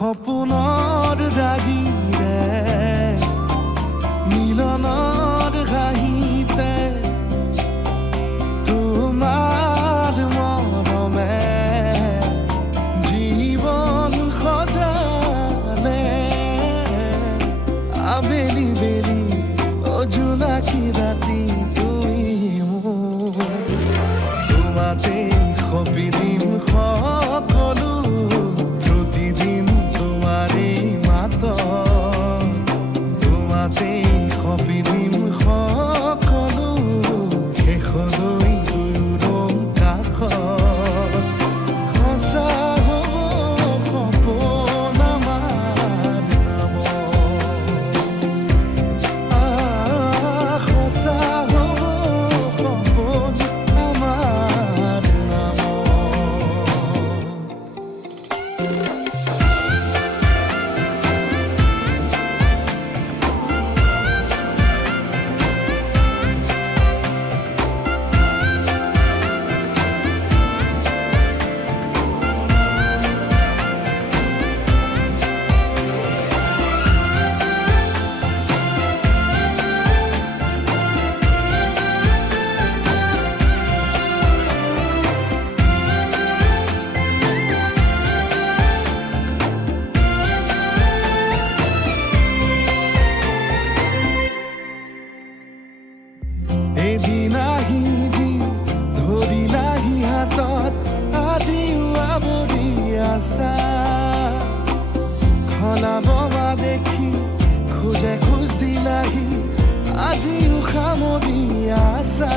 সপোনৰ ৰাগীৰে মিলন আবেলি বেলি ও জোনাকি ৰাতি তুমি তোমাতে সপিদিম সকলো প্ৰতিদিন তোমাৰেই মাত তোমাতে সপিদিম সকলো শেষলৈ দুয়োৰং কাষত সঁচা হ'ব সপোন আমাৰ নামত সঁচা হ'ব সপোন আমাৰ এদিন আহিবি ধৰিলাহি হাতত আজিও আৱৰি আছা সলাব দেখি খোজে খোজ দিলাহি আজিও সামৰি আছা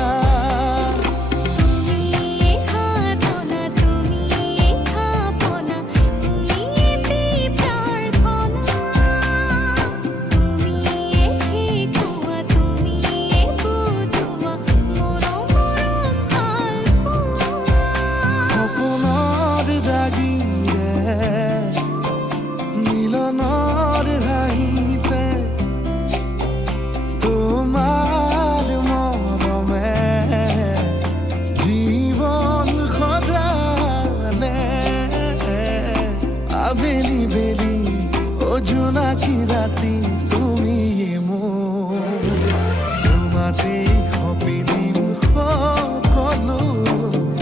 সপোনৰ দাগিৰে মিলনৰ হাঁহিতে তোমাৰ মৰমে জীৱন সজালে আবেলি বেলি ও জোনাকি ৰাতি তুমি মোৰ তোমাতে সপিদিম সকলো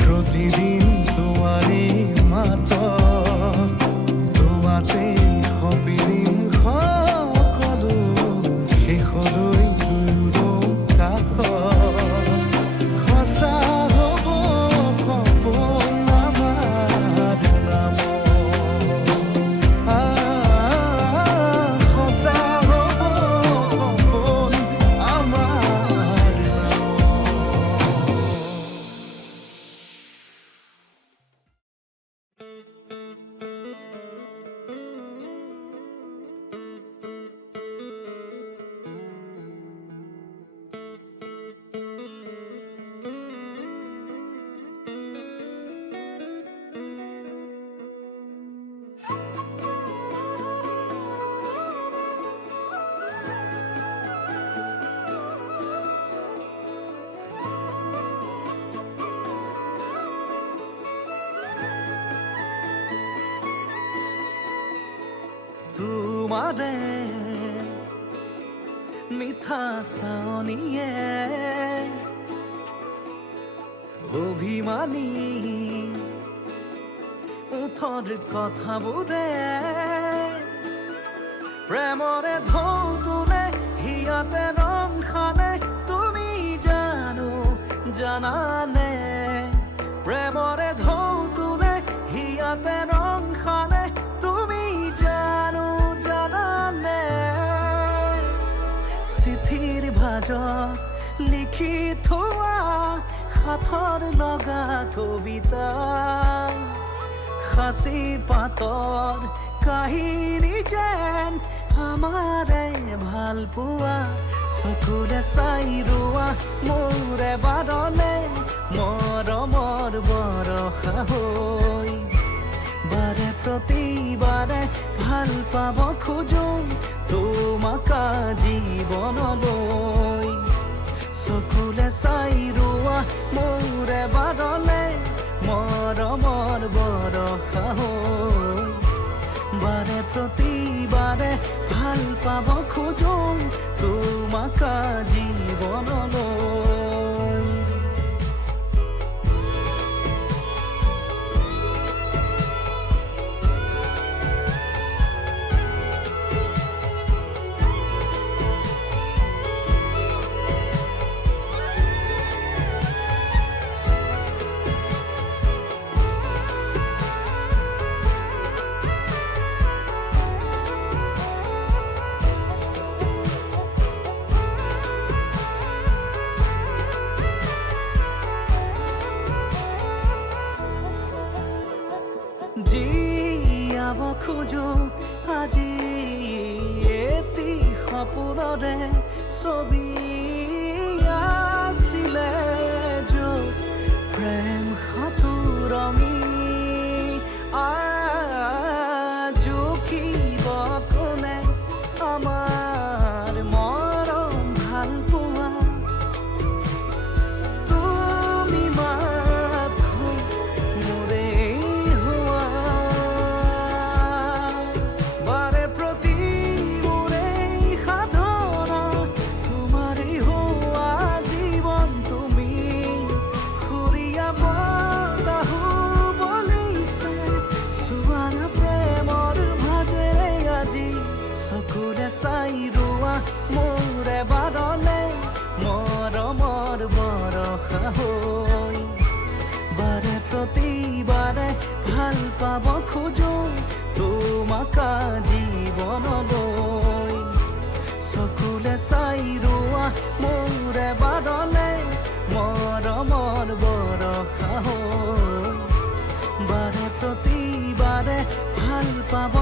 প্ৰতিদিন তোমাৰেই মাত তোমাতে সপিদিম সকলো শেষলৈ দুয়োৰং কাষত সঁচা হ'ব সপোন আমাৰ নামত সঁচা হ'ব সপোন আমাৰ তোমাৰে মিঠা চাৱনিয়ে অভিমানী ওঠৰ কথাবোৰে প্ৰেমৰে ঢৌ তোলে হিয়াতে ৰং সানে তুমি জানানে প্ৰেমৰে ঢৌ তোলে হিয়াতে ৰং সানে তুমি জানানে চিঠিৰ ভাজত লিখি থোৱা সাথৰ লগা কবিতা সাঁচি পাতৰ কাহিনী যেন আমাৰে ভাল পোৱা চকুৰে চাই ৰোৱা মোৰে বাৰলে মৰমৰ বৰষা হৈ বাৰে প্ৰতিবাৰে ভাল পাব খোজো তোমাক জীৱনলৈ চকুৰে চাই ৰোৱা মোৰে বাৰলে মৰমৰ বৰষা হৈ বাৰে প্ৰতিবাৰে ভাল পাব খোজো তোমাক জীৱনলৈ খোজো আজি এটি সপোনৰে ছবি আছিলে য'ত প্ৰেম সাঁতুৰমি জুখিব কোনে আমাৰ মৰম ভাল পোৱা তুমি মাথো মোৰে হোৱা বাৰে প্ৰতি মোৰে সাধনা তোমাৰেই হোৱা জীৱন তুমি সুৰীয়া বতাহ বলিছে চুৱানা প্ৰেমৰ ভাজেৰে আজি চকুৰে চাই ৰোৱা মোৰে বাৰলে মৰমৰ বৰষা হৈ বাৰে প্ৰতিবাৰে ভাল পাব খোজো তোমাক জীৱনলৈ চকুলে চাই ৰোৱা মোৰে বাৰলে মৰমৰ বৰষা হৈ বাৰে প্ৰতিবাৰে ভাল পাব